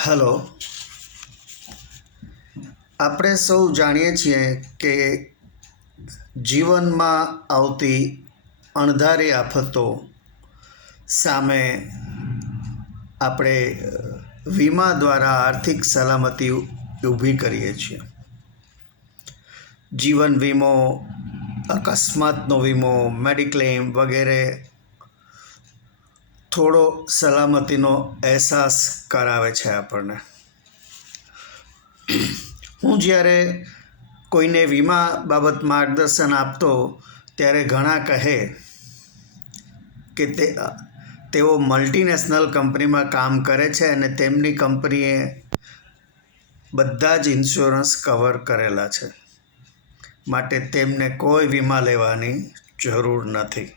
Hello. આપણે સૌ જાણીએ છીએ કે જીવનમાં આવતી અણધારી આફતો સામે આપણે વીમા દ્વારા આર્થિક સલામતી ઊભી કરીએ છીએ. જીવન વીમો, અકસ્માતનો વીમો, મેડિક્લેમ વગેરે થોડો સલામતીનો અહેસાસ કરાવે છે આપણને. હું જ્યારે કોઈને વીમા બાબત માર્ગદર્શન આપતો ત્યારે ઘણા કહે કે તેઓ મલ્ટીનેશનલ કંપનીમાં કામ કરે છે અને તેમની કંપનીએ બધા જ ઇન્સ્યોરન્સ કવર કરેલા છે, માટે તેમને કોઈ વીમા લેવાની જરૂર નથી.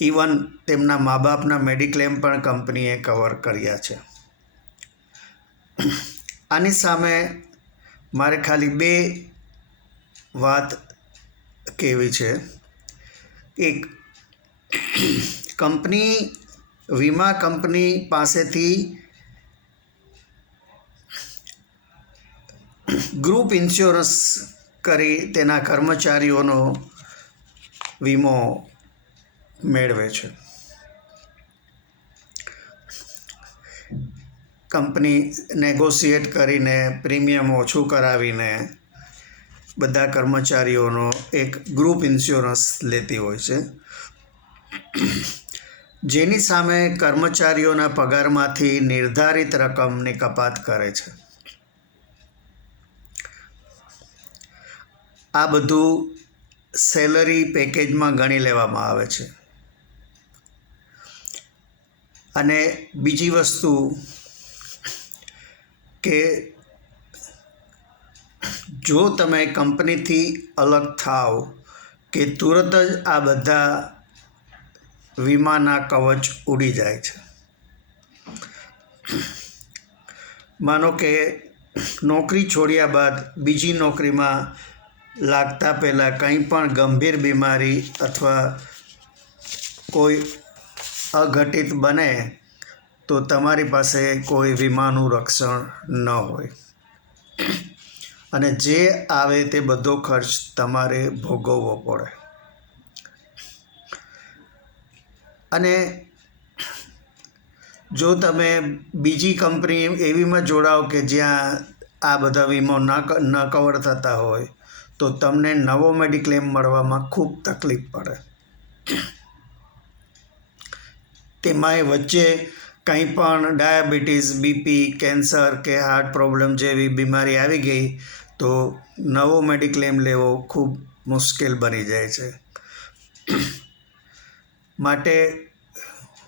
ઇવન તેમના મા બાપના મેડિક્લેમ પણ કંપનીએ કવર કર્યા છે. આની સામે મારે ખાલી બે વાત કહેવી છે. એક, વીમા કંપની પાસેથી ગ્રુપ ઇન્સ્યોરન્સ કરી તેના કર્મચારીઓનો વીમો મેળવે છે. કંપની નેગોશિએટ કરીને પ્રીમિયમ ઓછું કરાવીને બધા કર્મચારીઓનો એક ગ્રુપ ઇન્સ્યોરન્સ લેતી હોય છે, જેની સામે કર્મચારીઓના પગારમાંથી નિર્ધારિત રકમની કપાત કરે છે. આ બધું સેલરી પેકેજમાં ગણી લેવામાં આવે છે. અને બીજી વસ્તુ કે જો તમે કંપનીથી અલગ થાવ કે તુરત જ આ બધા વીમાના કવચ ઉડી જાય છે. માનો કે નોકરી છોડ્યા બાદ બીજી નોકરીમાં લાગતા પહેલાં કંઈ પણ ગંભીર બીમારી અથવા કોઈ અઘટિત બને તો તમારી પાસે કોઈ વીમાનું રક્ષણ ન હોય અને જે આવે તે બધો ખર્ચ તમારે ભોગવવો પડે. અને જો તમે બીજી કંપની એવીમાં જોડાઓ કે જ્યાં આ બધા વીમો ન કવર થતા હોય તો તમને નવો મેડિક્લેમ મળવામાં ખૂબ તકલીફ પડે. તેમાંય વચ્ચે કંઈ પણ ડાયાબિટીસ, બીપી, કેન્સર કે હાર્ટ પ્રોબ્લેમ જેવી બીમારી આવી ગઈ તો નવો મેડિક્લેમ લેવો ખૂબ મુશ્કેલ બની જાય છે. માટે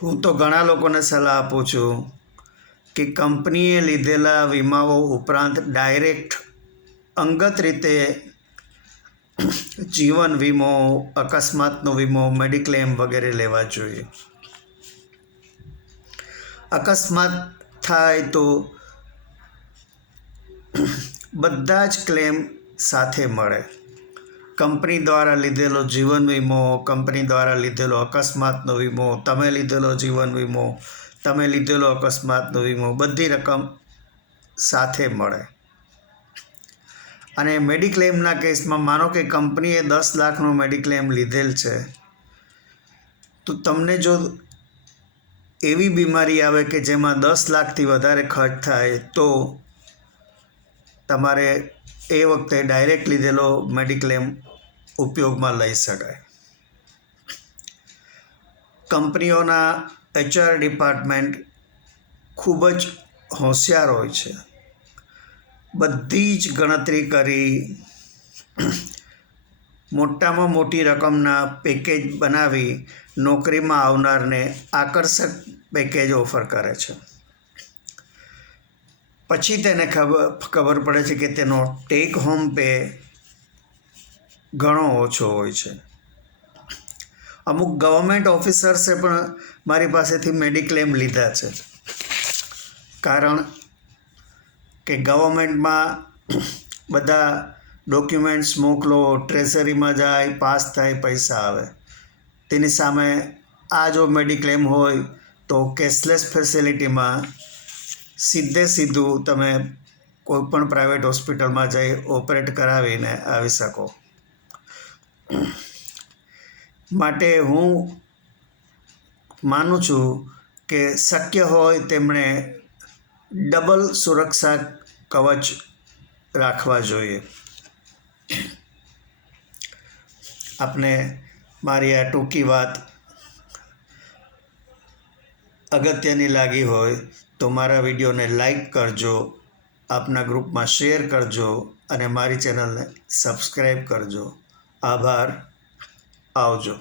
હું તો ઘણા લોકોને સલાહ આપું છું કે કંપનીએ લીધેલા વીમાઓ ઉપરાંત ડાયરેક્ટ અંગત રીતે જીવન વીમો, અકસ્માતનો વીમો, મેડિક્લેમ વગેરે લેવા જોઈએ. અકસ્માત થાય તો બધા જ ક્લેમ સાથે મળે. કંપની દ્વારા લીધેલો જીવન વીમો, કંપની દ્વારા લીધેલો અકસ્માતનો વીમો, તમે લીધેલો જીવન વીમો, તમે લીધેલો અકસ્માતનો વીમો, બધી રકમ સાથે મળે. અને મેડિક્લેમના કેસમાં માનો કે કંપનીએ 10 લાખનો મેડિક્લેમ લીધેલ છે તો તમને જો એવી બીમારી આવે કે જેમાં 10 લાખથી વધારે ખર્ચ થાય તો તમારે એ વખતે ડાયરેક્ટ લીધેલો મેડિક્લેમ ઉપયોગમાં લઈ શકાય. કંપનીઓના HR ડિપાર્ટમેન્ટ ખૂબ જ હોશિયાર હોય છે. બધી જ ગણતરી કરી મોટામાં મોટી રકમના પેકેજ બનાવી નોકરીમાં આવનારને આકર્ષક પેકેજ ઓફર કરે છે. પછી તેને ખબર પડે છે કે તેનો ટેક હોમ પે ઘણો ઓછો હોય છે. અમુક ગવર્મેન્ટ ઓફિસર્સે પણ મારી પાસેથી મેડિક્લેમ લીધા છે, કારણ કે ગવર્મેન્ટમાં બધા ડોક્યુમેન્ટ્સ મોકલો, ટ્રેઝરીમાં જાય, પાસ થાય, પૈસા આવે. તેની સામે આ જો મેડિક્લેમ હોય તો કેશલેસ ફેસિલિટીમાં સીધે સીધું તમે કોઈ પણ પ્રાઇવેટ હોસ્પિટલમાં જઈ ઓપરેટ કરાવીને આવી શકો. માટે હું માનું છું કે શક્ય હોય તેમણે ડબલ સુરક્ષા કવચ રાખવા જોઈએ. આપને મારી આ ટૂંકી વાત અગત્યની લાગી હોય તો મારા વિડીયોને લાઈક કરજો, આપના ગ્રુપમાં શેર કરજો અને મારી ચેનલને સબસ્ક્રાઈબ કરજો. આભાર. આવજો.